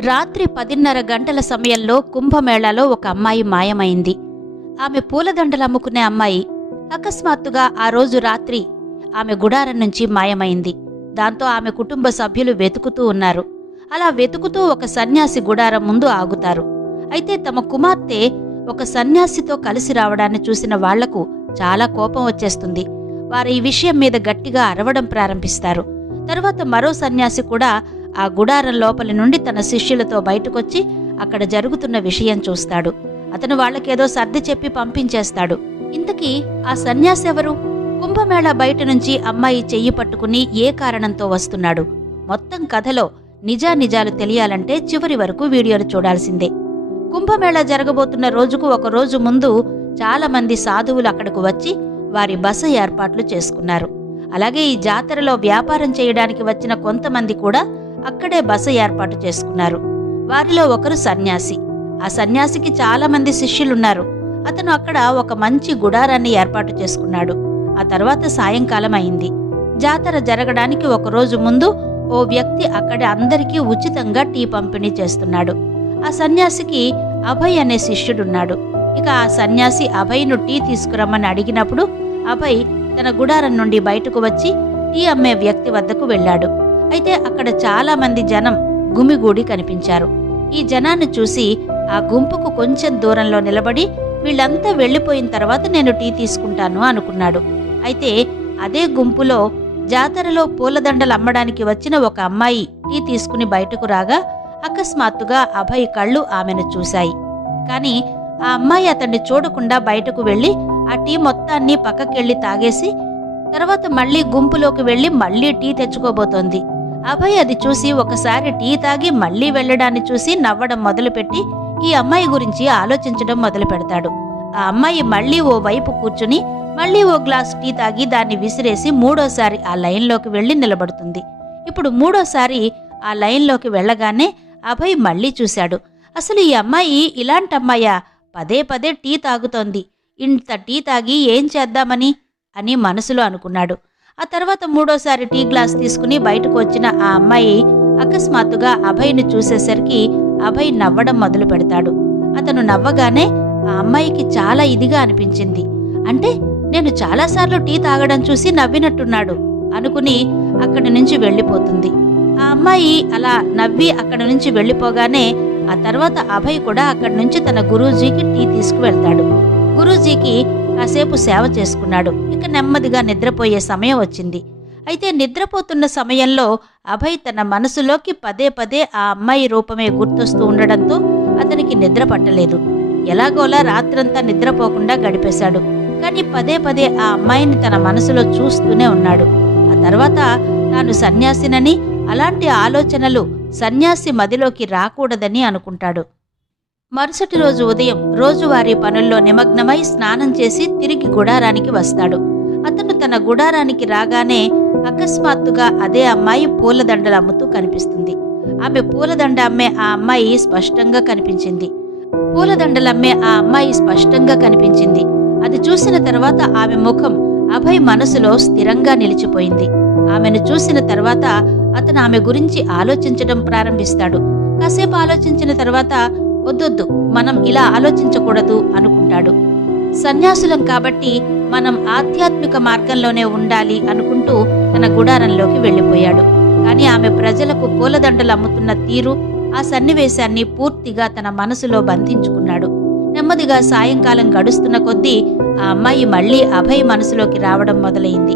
రాత్రి పదిన్నర గంటల సమయంలో కుంభమేళాలో ఒక అమ్మాయి మాయమైంది. ఆమె పూలదండలు అమ్ముకునే అమ్మాయి. అకస్మాత్తుగా ఆ రోజు రాత్రి ఆమె గుడారం నుంచి మాయమైంది. దాంతో ఆమె కుటుంబ సభ్యులు వెతుకుతూ ఉన్నారు. అలా వెతుకుతూ ఒక సన్యాసి గుడారం ముందు ఆగుతారు. అయితే తమ కుమార్తె ఒక సన్యాసితో కలిసి రావడాన్ని చూసిన వాళ్ళకు చాలా కోపం వచ్చేస్తుంది. వారు ఈ విషయం మీద గట్టిగా అరవడం ప్రారంభిస్తారు. తర్వాత మరో సన్యాసి కూడా ఆ గుడారం లోపలి నుండి తన శిష్యులతో బయటకొచ్చి అక్కడ జరుగుతున్న విషయం చూస్తాడు. అతను వాళ్ళకేదో సర్ది చెప్పి పంపించేస్తాడు. ఇంతకీ ఆ సన్యాసి ఎవరు కుంభమేళా బయట నుంచి అమ్మాయి చెయ్యి పట్టుకుని ఏ కారణంతో వస్తున్నాడు? మొత్తం కథలో నిజానిజాలు తెలియాలంటే చివరి వరకు వీడియోలు చూడాల్సిందే. కుంభమేళా జరగబోతున్న రోజుకు ఒక రోజు ముందు చాలా మంది సాధువులు అక్కడకు వచ్చి వారి బస ఏర్పాట్లు చేసుకున్నారు. అలాగే ఈ జాతరలో వ్యాపారం చేయడానికి వచ్చిన కొంతమంది కూడా అక్కడే బస ఏర్పాటు చేసుకున్నారు. వారిలో ఒకరు సన్యాసి. ఆ సన్యాసికి చాలా మంది శిష్యులున్నారు. అతను అక్కడ ఒక మంచి గుడారాన్ని ఏర్పాటు చేసుకున్నాడు. ఆ తర్వాత సాయంకాలం అయింది. జాతర జరగడానికి ఒక రోజు ముందు ఓ వ్యక్తి అక్కడ అందరికీ ఉచితంగా టీ పంపిణీ చేస్తున్నాడు. ఆ సన్యాసికి అభయ్ అనే శిష్యుడున్నాడు. ఇక ఆ సన్యాసి అభయ్ను టీ తీసుకురమ్మని అడిగినప్పుడు అభయ్ తన గుడారం నుండి బయటకు వచ్చి టీ అమ్మే వ్యక్తి వద్దకు వెళ్ళాడు. అయితే అక్కడ చాలా మంది జనం గుమిగూడి కనిపించారు. ఈ జనాన్ని చూసి ఆ గుంపుకు కొంచెం దూరంలో నిలబడి వీళ్ళంతా వెళ్ళిపోయిన తర్వాత నేను టీ తీసుకుంటాను అనుకున్నాడు. అయితే అదే గుంపులో జాతరలో పూలదండలు అమ్మడానికి వచ్చిన ఒక అమ్మాయి టీ తీసుకుని బయటకు రాగా అకస్మాత్తుగా అభయ్ కళ్ళు ఆమెను చూశాయి. కాని ఆ అమ్మాయి అతన్ని చూడకుండా బయటకు వెళ్ళి ఆ టీ మొత్తాన్ని పక్కకెళ్ళి తాగేసి తర్వాత మళ్ళీ గుంపులోకి వెళ్ళి మళ్ళీ టీ తెచ్చుకోబోతోంది. అభయ్ అది చూసి ఒకసారి టీ తాగి మళ్ళీ వెళ్ళడాన్ని చూసి నవ్వడం మొదలుపెట్టి ఈ అమ్మాయి గురించి ఆలోచించడం మొదలు పెడతాడు ఆ అమ్మాయి మళ్ళీ ఓ వైపు కూర్చుని మళ్ళీ ఓ గ్లాస్ టీ తాగి దాన్ని విసిరేసి మూడోసారి ఆ లైన్లోకి వెళ్ళి నిలబడుతుంది. ఇప్పుడు మూడోసారి ఆ లైన్లోకి వెళ్ళగానే అభయ్ మళ్ళీ చూశాడు. అసలు ఈ అమ్మాయి ఇలాంటి అమ్మాయా పదే పదే టీ తాగుతోంది. ఇంత టీ తాగి ఏం చేద్దామని? అని మనసులో అనుకున్నాడు. ఆ తర్వాత మూడోసారి టీ గ్లాస్ తీసుకుని బయటకు వచ్చిన ఆ అమ్మాయి అకస్మాత్తుగా అభయ్ని చూసేసరికి అభయ్ నవ్వడం మొదలు పెడతాడు. అతను నవ్వగానే ఆ అమ్మాయికి చాలా ఇదిగా అనిపించింది. అంటే నేను చాలాసార్లు టీ తాగడం చూసి నవ్వినట్టున్నాడు అనుకుని అక్కడి నుంచి వెళ్ళిపోతుంది. ఆ అమ్మాయి అలా నవ్వి అక్కడి నుంచి వెళ్ళిపోగానే ఆ తర్వాత అభయ్ కూడా అక్కడి నుంచి తన గురూజీకి టీ తీసుకువెళ్తాడు. గురూజీకి కాసేపు సేవ చేసుకున్నాడు. ఇక నెమ్మదిగా నిద్రపోయే సమయం వచ్చింది. అయితే నిద్రపోతున్న సమయంలో అభయ్ తన మనసులోకి పదే పదే ఆ అమ్మాయి రూపమే గుర్తొస్తూ ఉండడంతో అతనికి నిద్ర పట్టలేదు. ఎలాగోలా రాత్రంతా నిద్రపోకుండా గడిపేశాడు. కానీ పదే పదే ఆ అమ్మాయిని తన మనసులో చూస్తూనే ఉన్నాడు. ఆ తర్వాత తాను సన్యాసినని అలాంటి ఆలోచనలు సన్యాసి మదిలోకి రాకూడదని అనుకుంటాడు. మరుసటి రోజు ఉదయం రోజువారీ పనుల్లో నిమగ్నమై స్నానం చేసి తిరిగి గుడారానికి వస్తాడు. అతను తన గుడారానికి రాగానే అకస్మాత్తుగా అదే అమ్మాయి పూలదండలు అమ్ముతూ కనిపిస్తుంది. ఆమె పూలదండ అమ్మే ఆ అమ్మాయి స్పష్టంగా కనిపించింది. పూలదండలు అమ్మే ఆ అమ్మాయి స్పష్టంగా కనిపించింది. అది చూసిన తర్వాత ఆమె ముఖం అభయ్ మనసులో స్థిరంగా నిలిచిపోయింది. ఆమెను చూసిన తర్వాత అతను ఆమె గురించి ఆలోచించడం ప్రారంభిస్తాడు. కాసేపు ఆలోచించిన తర్వాత వద్దొద్దు మనం ఇలా ఆలోచించకూడదు అనుకుంటాడు. సన్యాసులం కాబట్టి మనం ఆధ్యాత్మిక మార్గంలోనే ఉండాలి అనుకుంటూ తన గుడారంలోకి వెళ్ళిపోయాడు. కానీ ఆమె ప్రజలకు పూలదండలు అమ్ముతున్న తీరు ఆ సన్నివేశాన్ని పూర్తిగా తన మనసులో బంధించుకున్నాడు. నెమ్మదిగా సాయంకాలం గడుస్తున్న కొద్దీ ఆ అమ్మాయి మళ్ళీ అభయ్ మనసులోకి రావడం మొదలైంది.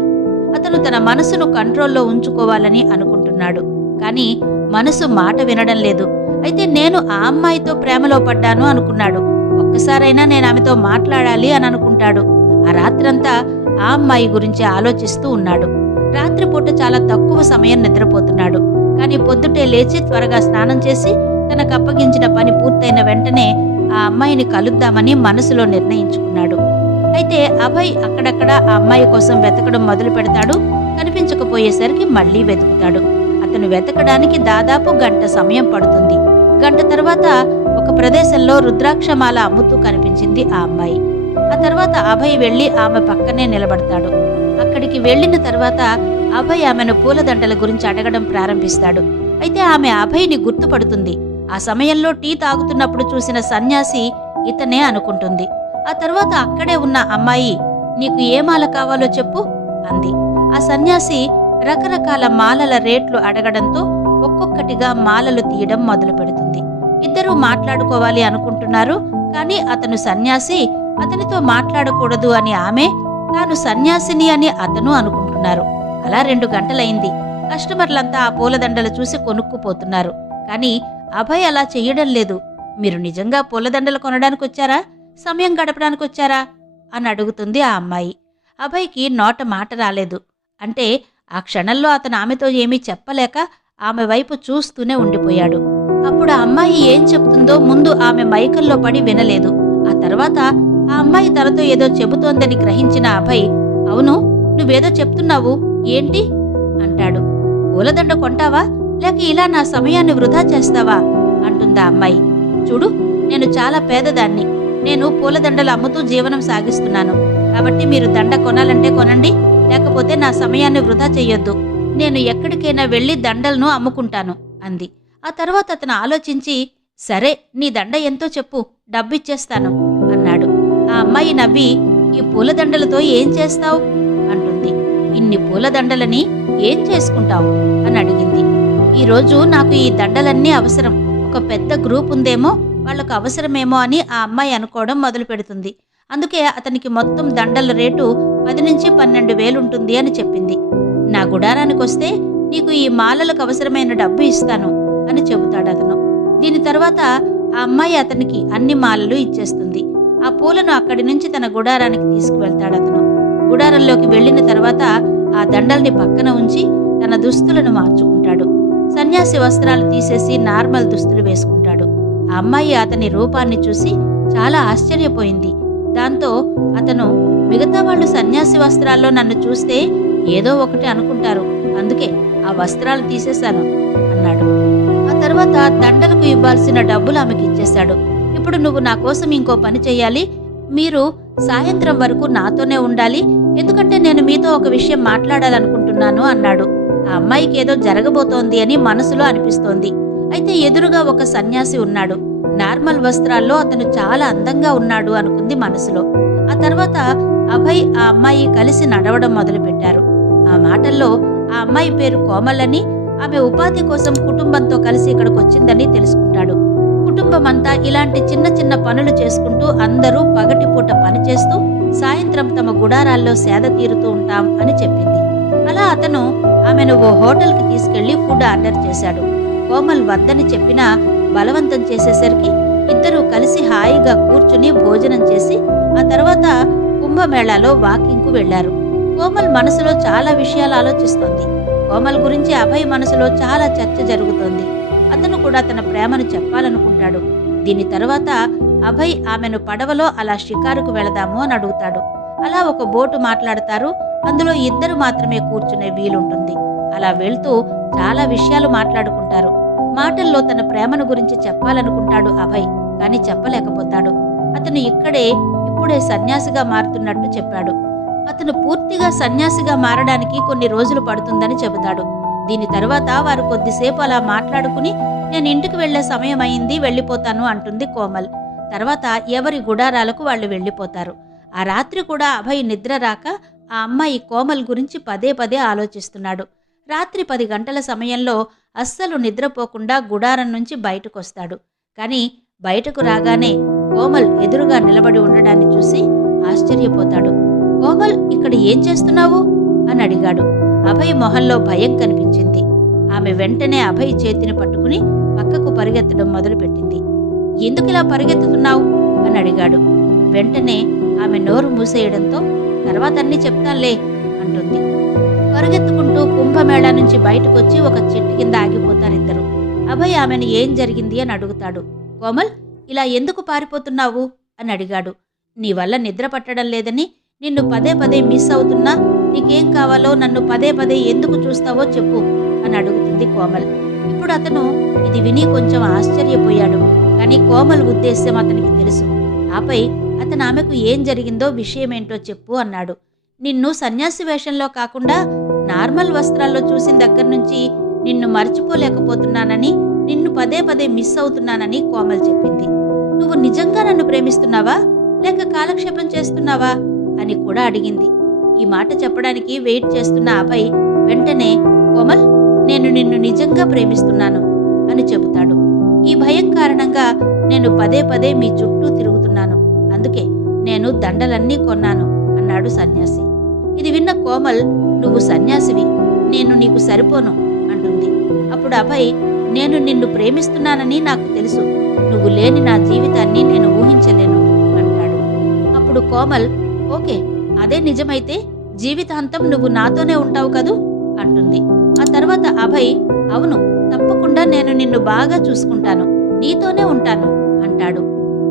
అతను తన మనసును కంట్రోల్లో ఉంచుకోవాలని అనుకుంటున్నాడు. కానీ మనసు మాట వినడం లేదు. అయితే నేను ఆ అమ్మాయితో ప్రేమలో పడ్డాను అనుకున్నాడు. ఒక్కసారైనా నేను ఆమెతో మాట్లాడాలి అని అనుకుంటాడు. ఆ రాత్రంతా ఆ అమ్మాయి గురించి ఆలోచిస్తూ ఉన్నాడు. రాత్రిపూట చాలా తక్కువ సమయం నిద్రపోతున్నాడు. కానీ పొద్దుటే లేచి త్వరగా స్నానం చేసి తనకు అప్పగించిన పని పూర్తయిన వెంటనే ఆ అమ్మాయిని కలుద్దామని మనసులో నిర్ణయించుకున్నాడు. అయితే అభయ్ అక్కడక్కడ ఆ అమ్మాయి కోసం వెతకడం మొదలు పెడతాడు. కనిపించకపోయేసరికి మళ్ళీ వెతుకుతాడు. అతను వెతకడానికి దాదాపు గంట సమయం పడుతుంది. గంట తర్వాత ఒక ప్రదేశంలో రుద్రాక్షమాల అమ్ముతూ కనిపించింది ఆ అమ్మాయి. ఆ తర్వాత అభయ్ వెళ్ళి ఆమె పక్కనే నిలబడతాడు. అక్కడికి వెళ్ళిన తర్వాత అభయ్ ఆమెను పూలదండల గురించి అడగడం ప్రారంభిస్తాడు. అయితే ఆమె అభయ్ని గుర్తుపడుతుంది. ఆ సమయంలో టీ తాగుతున్నప్పుడు చూసిన సన్యాసి ఇతనే అనుకుంటుంది. ఆ తర్వాత అక్కడే ఉన్న అమ్మాయి నీకు ఏ మాల కావాలో చెప్పు అంది. ఆ సన్యాసి రకరకాల మాలల రేట్లు అడగడంతో ఒక్కొక్కటిగా మాలలు తీయడం మొదలు పెడుతుంది ఇద్దరూ మాట్లాడుకోవాలి అనుకుంటున్నారు కానీ అతను సన్యాసి అతనితో మాట్లాడకూడదు అని ఆమె తాను సన్యాసిని అని అతను అనుకుంటున్నారు. అలా రెండు గంటలైంది. కస్టమర్లంతా ఆ పూలదండలు చూసి కొనుక్కుపోతున్నారు. కానీ అభయ్ అలా చెయ్యడం లేదు. మీరు నిజంగా పూలదండలు కొనడానికి వచ్చారా సమయం గడపడానికి వచ్చారా అని అడుగుతుంది ఆ అమ్మాయి. అభయ్కి నోట మాట రాలేదు. అంటే ఆ క్షణంలో అతను ఆమెతో ఏమీ చెప్పలేక ఆమె వైపు చూస్తూనే ఉండిపోయాడు. అప్పుడు ఆ అమ్మాయి ఏం చెప్తుందో ముందు ఆమె మైకల్లో పడి వినలేదు. ఆ తర్వాత ఆ అమ్మాయి తనతో ఏదో చెబుతోందని గ్రహించిన అభయ్ అవును నువ్వేదో చెప్తున్నావు ఏంటి? అంటాడు. పూలదండ కొంటావా? లేక ఇలా నా సమయాన్ని వృధా చేస్తావా? అంటుందా అమ్మాయి. చూడు నేను చాలా పేదదాన్ని. నేను పూలదండలు అమ్ముతూ జీవనం సాగిస్తున్నాను. కాబట్టి మీరు దండ కొనాలంటే కొనండి లేకపోతే నా సమయాన్ని వృధా చెయ్యొద్దు నేను ఎక్కడికైనా వెళ్ళి దండలను అమ్ముకుంటాను అంది. ఆ తర్వాత అతను ఆలోచించి సరే నీ దండ ఎంతో చెప్పు డబ్బిచ్చేస్తాను అన్నాడు. ఆ అమ్మాయి నవ్వి ఈ పూలదండలతో ఏం చేస్తావు? అంటుంది. ఇన్ని పూలదండలని ఏం చేసుకుంటావు? అని అడిగింది. ఈరోజు నాకు ఈ దండలన్నీ అవసరం. ఒక పెద్ద గ్రూప్ ఉందేమో వాళ్ళకు అవసరమేమో అని ఆ అమ్మాయి అనుకోవడం మొదలు పెడుతుంది. అందుకే అతనికి మొత్తం దండల రేటు పది నుంచి పన్నెండు వేలుంటుంది అని చెప్పింది. నా గుడారానికి వస్తే నీకు ఈ మాలలకు అవసరమైన డబ్బు ఇస్తాను అని చెబుతాడు అతను. దీని తర్వాత ఆ అమ్మాయి అతనికి అన్ని మాలలు ఇచ్చేస్తుంది. ఆ పూలను అక్కడి నుంచి తన గుడారానికి తీసుకువెళ్తాడు అతను. గుడారంలోకి వెళ్ళిన తర్వాత ఆ దండల్ని పక్కన ఉంచి తన దుస్తులను మార్చుకుంటాడు. సన్యాసి వస్త్రాలు తీసేసి నార్మల్ దుస్తులు వేసుకుంటాడు. ఆ అమ్మాయి అతని రూపాన్ని చూసి చాలా ఆశ్చర్యపోయింది. దాంతో అతను మిగతా వాళ్ళు సన్యాసి వస్త్రాల్లో నన్ను చూస్తే ఏదో ఒకటి అనుకుంటారు. అందుకే ఆ వస్త్రాలు తీసేశాను అన్నాడు. ఆ తర్వాత దండలకు ఇవ్వాల్సిన డబ్బులు ఆమెకి ఇచ్చేశాడు. ఇప్పుడు నువ్వు నా కోసం ఇంకో పని చేయాలి. మీరు సాయంత్రం వరకు నాతోనే ఉండాలి. ఎందుకంటే నేను మీతో ఒక విషయం మాట్లాడాలనుకుంటున్నాను అన్నాడు. ఆ అమ్మాయికి ఏదో జరగబోతోంది అని మనసులో అనిపిస్తోంది. అయితే ఎదురుగా ఒక సన్యాసి ఉన్నాడు. నార్మల్ వస్త్రాల్లో అతను చాలా అందంగా ఉన్నాడు అనుకుంది మనసులో. ఆ తర్వాత అభయ్ ఆ అమ్మాయి కలిసి నడవడం మొదలుపెట్టారు. ఆ మాటల్లో ఆ అమ్మాయి పేరు కోమలని ఆమె ఉపాధి కోసం కుటుంబంతో కలిసి ఇక్కడికి వచ్చిందని తెలుసుకుంటాడు. కుటుంబం అంతా ఇలాంటి చిన్న చిన్న పనులు చేసుకుంటూ అందరూ పగటిపూట పనిచేస్తూ సాయంత్రం తమ గుడారాల్లో సేద తీరుతూ ఉంటాం అని చెప్పింది. అలా అతను ఆమెను ఓ హోటల్కి తీసుకెళ్ళి ఫుడ్ ఆర్డర్ చేశాడు. కోమల్ వద్దని చెప్పినా బలవంతం చేసేసరికి ఇద్దరూ కలిసి హాయిగా కూర్చుని భోజనం చేసి ఆ తర్వాత కుంభమేళాలో వాకింగ్కు వెళ్ళారు కోమల్ మనసులో చాలా విషయాలు ఆలోచిస్తోంది. కోమల్ గురించి అభయ్ మనసులో చాలా చర్చ జరుగుతోంది. అతను కూడా తన ప్రేమను చెప్పాలనుకుంటాడు. దీని తర్వాత అభయ్ ఆమెను పడవలో అలా షికారుకు వెళదాము అని అడుగుతాడు. అలా ఒక బోటు మాట్లాడతారు. అందులో ఇద్దరు మాత్రమే కూర్చునే వీలుంటుంది. అలా వెళ్తూ చాలా విషయాలు మాట్లాడుకుంటారు. మాటల్లో తన ప్రేమను గురించి చెప్పాలనుకుంటాడు అభయ్ కానీ చెప్పలేకపోతాడు. అతను ఇక్కడే ఇప్పుడే సన్యాసిగా మారుతున్నట్టు చెప్పాడు. అతను పూర్తిగా సన్యాసిగా మారడానికి కొన్ని రోజులు పడుతుందని చెబుతాడు. దీని తర్వాత వారు కొద్దిసేపు అలా మాట్లాడుకుని నేను ఇంటికి వెళ్ళే సమయం అయింది వెళ్ళిపోతాను అంటుంది కోమల్. తర్వాత ఎవరి గుడారాలకు వాళ్ళు వెళ్ళిపోతారు. ఆ రాత్రి కూడా అభయ్ నిద్ర రాక ఆ అమ్మాయి కోమల్ గురించి పదే పదే ఆలోచిస్తున్నాడు. రాత్రి పది గంటల సమయంలో అస్సలు నిద్రపోకుండా గుడారం నుంచి బయటకొస్తాడు. కానీ బయటకు రాగానే కోమల్ ఎదురుగా నిలబడి ఉండడాన్ని చూసి ఆశ్చర్యపోతాడు. కోమల్ ఇక్కడ ఏం చేస్తున్నావు? అని అడిగాడు. అభయ్ మొహంలో భయం కనిపించింది. ఆమె వెంటనే అభయ్ చేతిని పట్టుకుని పక్కకు పరిగెత్తడం మొదలుపెట్టింది. ఎందుకిలా పరిగెత్తుతున్నావు? అని అడిగాడు. వెంటనే ఆమె నోరు మూసేయడంతో తర్వాత అన్నీ చెప్తాలే అంటుంది. పరిగెత్తుకుంటూ కుంభమేళా నుంచి బయటకొచ్చి ఒక చెట్టు కింద ఆగిపోతారిద్దరు. అభయ్ ఆమెను ఏం జరిగింది? అని అడుగుతాడు. కోమల్ ఇలా ఎందుకు పారిపోతున్నావు? అని అడిగాడు. నీ వల్ల నిద్ర పట్టడం లేదని నిన్ను పదే పదే మిస్ అవుతున్నా నీకేం కావాలో నన్ను పదే పదే ఎందుకు చూస్తావో చెప్పు అని అడుగుతుంది కోమల్. ఇప్పుడు అతను ఇది విని కొంచెం ఆశ్చర్యపోయాడు. కానీ కోమల్ ఉద్దేశ్యం అతనికి తెలుసు. ఆపై అతను ఆమెకు ఏం జరిగిందో విషయమేంటో చెప్పు అన్నాడు. నిన్ను సన్యాసి వేషంలో కాకుండా నార్మల్ వస్త్రాల్లో చూసిన దగ్గర నుంచి నిన్ను మర్చిపోలేకపోతున్నానని నిన్ను పదే పదే మిస్ అవుతున్నానని కోమల్ చెప్పింది. నువ్వు నిజంగా నన్ను ప్రేమిస్తున్నావా? లేక కాలక్షేపం చేస్తున్నావా? అని కూడా అడిగింది. ఈ మాట చెప్పడానికి వెయిట్ చేస్తున్న అభయ్ వెంటనే కోమల్ నేను నిన్ను నిజంగా ప్రేమిస్తున్నాను అని చెబుతాడు. ఈ భయం కారణంగా నేను పదే పదే మీ చుట్టూ తిరుగుతున్నాను. అందుకే నేను దండలన్నీ కొన్నాను అన్నాడు సన్యాసి. ఇది విన్న కోమల్ నువ్వు సన్యాసివి నేను నీకు సరిపోను అంటుంది. అప్పుడు అభయ్ నేను నిన్ను ప్రేమిస్తున్నానని నాకు తెలుసు. నువ్వు లేని నా జీవితాన్ని నేను ఊహించలేను అంటాడు. అప్పుడు కోమల్ ఓకే అదే నిజమైతే జీవితాంతం నువ్వు నాతోనే ఉంటావు కదూ? అంటుంది. ఆ తర్వాత అభయ్ అవును తప్పకుండా నేను నిన్ను బాగా చూసుకుంటాను నీతోనే ఉంటాను అంటాడు.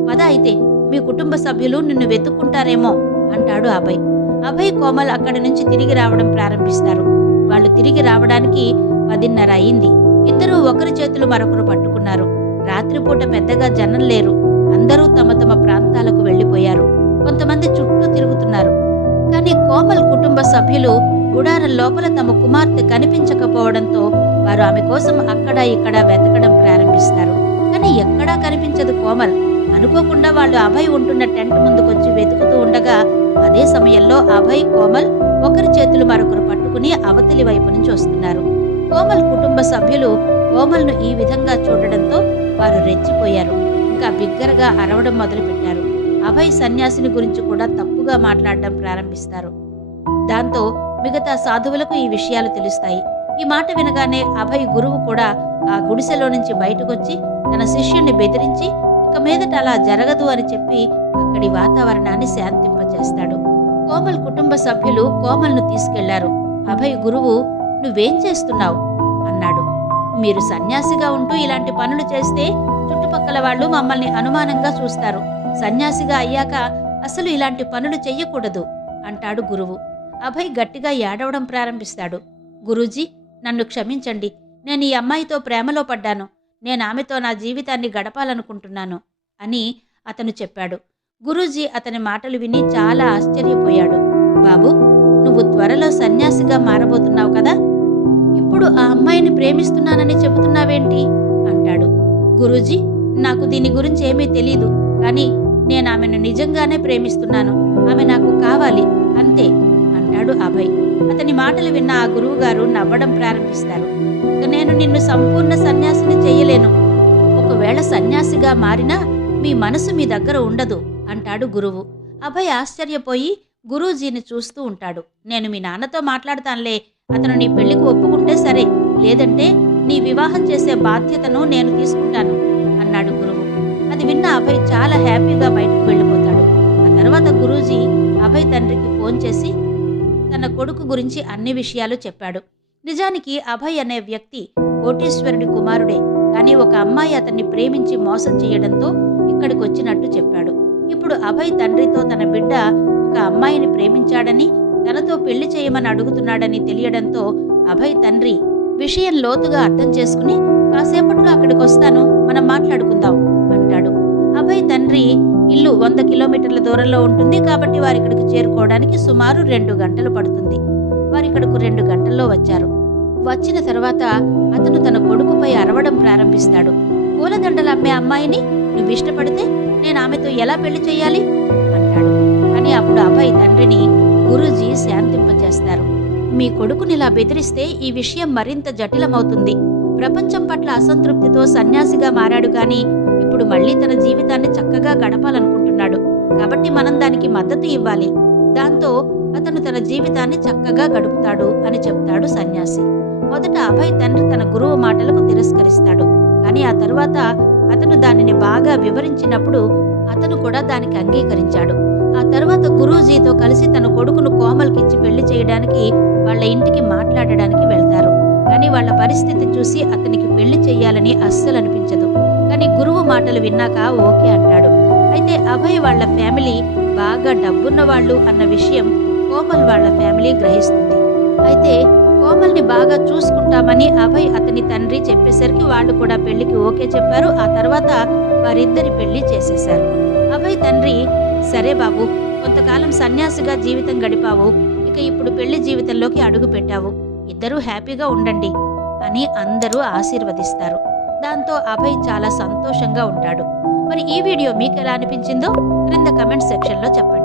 పద అయితే మీ కుటుంబ సభ్యులు నిన్ను వెతుక్కుంటారేమో అంటాడు అభయ్. అభయ్ కోమల్ అక్కడి నుంచి తిరిగి రావడం ప్రారంభిస్తారు. వాళ్ళు తిరిగి రావడానికి పదిన్నర అయింది. ఇద్దరూ ఒకరి చేతులు మరొకరు పట్టుకున్నారు. రాత్రిపూట పెద్దగా జనం లేరు. అందరూ తమ తమ ప్రాంతాలకు వెళ్ళిపోయారు. కొంతమంది చుట్టూ తిరుగుతున్నారు. కానీ కోమల్ కుటుంబ సభ్యులు గుడారం లోపల తమ కుమార్తె కనిపించకపోవడంతో వారు ఆమె కోసం అక్కడ ఇక్కడ వెతకడం ప్రారంభిస్తారు. కానీ ఎక్కడా కనిపించదు కోమల్. అనుకోకుండా వాళ్ళు అభయ్ ఉంటున్న టెంట్ ముందుకొచ్చి వెతుకుతూ ఉండగా అదే సమయంలో అభయ్ కోమల్ ఒకరి చేతులు మరొకరు పట్టుకుని అవతలి వైపు నుంచి వస్తున్నారు. కోమల్ కుటుంబ సభ్యులు కోమల్ను ఈ విధంగా చూడడంతో వారు రెచ్చిపోయారు. ఇంకా బిగ్గరగా అరవడం మొదలుపెట్టారు. అభయ్ సన్యాసిని గురించి కూడా తప్పుగా మాట్లాడడం ప్రారంభిస్తారు. దాంతో మిగతా సాధువులకు ఈ విషయాలు తెలుస్తాయి. ఈ మాట వినగానే అభయ్ గురువు కూడా ఆ గుడిసెలో నుంచి బయటకొచ్చి తన శిష్యుణ్ణి బెదిరించి ఇక మీదట అలా జరగదు అని చెప్పి అక్కడి వాతావరణాన్ని శాంతింపజేస్తాడు కోమల్ కుటుంబ సభ్యులు కోమల్ను తీసుకెళ్ళారు. అభయ్ గురువు నువ్వేం చేస్తున్నావు? అన్నాడు. మీరు సన్యాసిగా ఉంటూ ఇలాంటి పనులు చేస్తే చుట్టుపక్కల వాళ్ళు మమ్మల్ని అనుమానంగా చూస్తారు. సన్యాసిగా అయ్యాక అసలు ఇలాంటి పనులు చెయ్యకూడదు అంటాడు గురువు. అభయ్ గట్టిగా ఏడవడం ప్రారంభిస్తాడు. గురూజీ నన్ను క్షమించండి. నేను ఈ అమ్మాయితో ప్రేమలో పడ్డాను. నేను ఆమెతో నా జీవితాన్ని గడపాలనుకుంటున్నాను అని అతను చెప్పాడు. గురూజీ అతని మాటలు విని చాలా ఆశ్చర్యపోయాడు. బాబు నువ్వు త్వరలో సన్యాసిగా మారబోతున్నావు కదా. ఇప్పుడు ఆ అమ్మాయిని ప్రేమిస్తున్నానని చెబుతున్నావేంటి? అంటాడు. గురూజీ నాకు దీని గురించి ఏమీ తెలియదు కానీ నేను ఆమెను నిజంగానే ప్రేమిస్తున్నాను. ఆమె నాకు కావాలి. అంతే అంటాడు అభయ్. అతని మాటలు విన్న ఆ గురువుగారు నవ్వడం ప్రారంభిస్తారు. "ఇక నేను నిన్ను సంపూర్ణ సన్యాసిని చెయ్యలేను ఒకవేళ సన్యాసిగా మారినా మీ మనసు మీ దగ్గర ఉండదు అంటాడు గురువు. అభయ్ ఆశ్చర్యపోయి గురూజీని చూస్తూ ఉంటాడు. నేను మీ నాన్నతో మాట్లాడతానులే. అతను నీ పెళ్ళికి ఒప్పుకుంటే సరే. లేదంటే నీ వివాహం చేసే బాధ్యతను నేను తీసుకుంటాను. అది విన్న అభయ్ చాలా హ్యాపీగా బయటకు వెళ్ళిపోతాడు. ఆ తర్వాత గురూజీ అభయ్ తండ్రికి ఫోన్ చేసి తన కొడుకు గురించి అన్ని విషయాలు చెప్పాడు. నిజానికి అభయ్ అనే వ్యక్తి కోటీశ్వరుడి కుమారుడే కానీ ఒక అమ్మాయి అతన్ని ప్రేమించి మోసం చేయడంతో ఇక్కడికి వచ్చినట్టు చెప్పాడు. ఇప్పుడు అభయ్ తండ్రితో తన బిడ్డ ఒక అమ్మాయిని ప్రేమించాడని తనతో పెళ్ళి చేయమని అడుగుతున్నాడని తెలియడంతో అభయ్ తండ్రి విషయం లోతుగా అర్థం చేసుకుని కాసేపట్లో అక్కడికి వస్తాను మనం మాట్లాడుకుందాం. తండ్రి ఇల్లు వంద కిలోమీటర్ల దూరంలో ఉంటుంది కాబట్టి వారి ఇక్కడికి చేరుకోవడానికి సుమారు రెండు గంటలు పడుతుంది. వారి ఇక్కడకు రెండు గంటల్లో వచ్చారు. వచ్చిన తర్వాత అతను తన కొడుకుపై అరవడం ప్రారంభిస్తాడు. పూలదండలు అమ్మే అమ్మాయిని నువ్వు ఇష్టపడితే నేను ఆమెతో ఎలా పెళ్ళి చేయాలి? అంటాడు. అని అప్పుడు అభయ్ తండ్రిని గురూజీ శాంతింపజేస్తారు. మీ కొడుకుని ఇలా బెదిరిస్తే ఈ విషయం మరింత జటిలమవుతుంది. ప్రపంచం పట్ల అసంతృప్తితో సన్యాసిగా మారాడు గాని ఇప్పుడు మళ్ళీ తన జీవితాన్ని చక్కగా గడపాలనుకుంటున్నాడు. కాబట్టి మనం దానికి మద్దతు ఇవ్వాలి. దాంతో అతను తన జీవితాన్ని చక్కగా గడుపుతాడు అని చెప్తాడు సన్యాసి. మొదట అభయ్ తండ్రి తన గురువు మాటలకు తిరస్కరిస్తాడు. కానీ ఆ తరువాత అతను దానిని బాగా వివరించినప్పుడు అతను కూడా దానికి అంగీకరించాడు. ఆ తర్వాత గురూజీతో కలిసి తన కొడుకును కోమల్కిచ్చి పెళ్ళి చేయడానికి వాళ్ళ ఇంటికి మాట్లాడడానికి వెళ్తారు. కానీ వాళ్ళ పరిస్థితి చూసి అతనికి పెళ్ళి చేయాలని అస్సలు అనిపించదు కానీ గురువు మాటలు విన్నాక ఓకే అంటాడు. అయితే అభయ్ వాళ్ళ ఫ్యామిలీ బాగా డబ్బున్న వాళ్ళు అన్న విషయం కోమల్ వాళ్ళ ఫ్యామిలీ గ్రహిస్తుంది. అయితే కోమల్ని బాగా చూసుకుంటామని అభయ్ అతని తండ్రి చెప్పేసరికి వాళ్ళు కూడా పెళ్ళికి ఓకే చెప్పారు. ఆ తర్వాత వారిద్దరి పెళ్ళి చేసేశారు. అభయ్ తండ్రి సరే బాబు కొంతకాలం సన్యాసిగా జీవితం గడిపావు. ఇక ఇప్పుడు పెళ్ళి జీవితంలోకి అడుగు పెట్టావు. ఇద్దరూ హ్యాపీగా ఉండండి అని అందరూ ఆశీర్వదిస్తారు. దాంతో అభయ్ చాలా సంతోషంగా ఉంటాడు. మరి ఈ వీడియో మీకు ఎలా అనిపించిందో క్రింద కమెంట్ సెక్షన్లో చెప్పండి.